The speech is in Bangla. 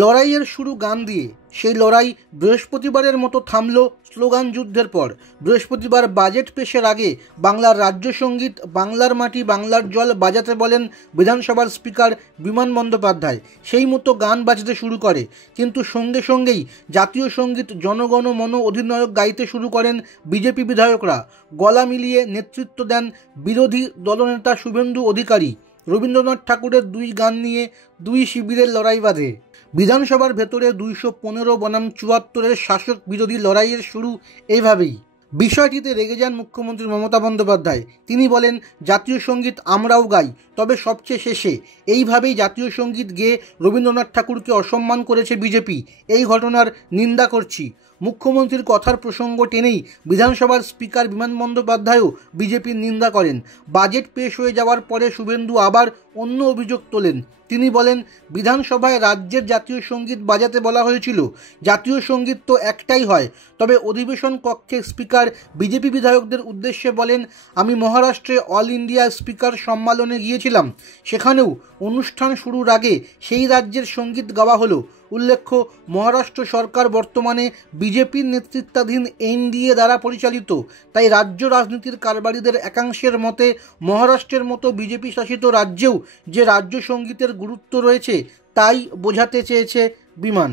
লড়াইয়ের শুরু গান দিয়ে। সেই লড়াই বৃহস্পতিবারের মতো থামল স্লোগান যুদ্ধের পর। বৃহস্পতিবার বাজেট পেশের আগে বাংলার রাজ্য সঙ্গীত বাংলার মাটি বাংলার জল বাজাতে বলেন বিধানসভার স্পিকার বিমান বন্দ্যোপাধ্যায়। সেই মতো গান বাজতে শুরু করে, কিন্তু সঙ্গে সঙ্গেই জাতীয় সঙ্গীত জনগণ মন অধিনায়ক গাইতে শুরু করেন বিজেপি বিধায়করা। গলা মিলিয়ে নেতৃত্ব দেন বিরোধী দলনেতা শুভেন্দু অধিকারী। রবীন্দ্রনাথ ঠাকুরের দুই গান নিয়ে দুই শিবিরের লড়াই বাঁধে। বিধানসভার ভেতরে 215 বনাম 74-এর শাসক বিরোধী লড়াইয়ের শুরু এইভাবেই। বিষয়টিতে রেগে যান মুখ্যমন্ত্রী মমতা বন্দ্যোপাধ্যায়। তিনি বলেন, জাতীয় সঙ্গীত আমরাও গাই, তবে সবচেয়ে শেষে। এইভাবেই জাতীয় সঙ্গীত গেয়ে রবীন্দ্রনাথ ঠাকুরকে অসম্মান করেছে বিজেপি। এই ঘটনার নিন্দা করছি। মুখ্যমন্ত্রীর কথার প্রসঙ্গ টেনেই বিধানসভার স্পিকার বিমান বন্দ্যোপাধ্যায়ও বিজেপির নিন্দা করেন। বাজেট পেশ হয়ে যাওয়ার পরে শুভেন্দু আবার অন্য অভিযোগ তোলেন। তিনি বলেন, বিধানসভায় রাজ্যের জাতীয় সঙ্গীত বাজাতে বলা হয়েছিল। জাতীয় সঙ্গীত তো একটাই হয়। তবে অধিবেশন কক্ষে স্পিকার বিজেপি বিধায়কদের উদ্দেশ্যে বলেন, আমি মহারাষ্ট্রে অল ইন্ডিয়া স্পিকার সম্মেলনে গিয়েছিলাম। সেখানেও অনুষ্ঠান শুরুর আগে সেই রাজ্যের সঙ্গীত গাওয়া হলো। উল্লেখ্য, মহারাষ্ট্র সরকার বর্তমানে বিজেপির নেতৃত্বাধীন এনডিএ দ্বারা পরিচালিত। তাই রাজ্য রাজনীতির কারবারিদের একাংশের মতে মহারাষ্ট্রের মতো বিজেপি শাসিত রাজ্যেও যে রাজ্য সঙ্গীতের গুরুত্ব রয়েছে তাই বোঝাতে চেয়েছে বিমান।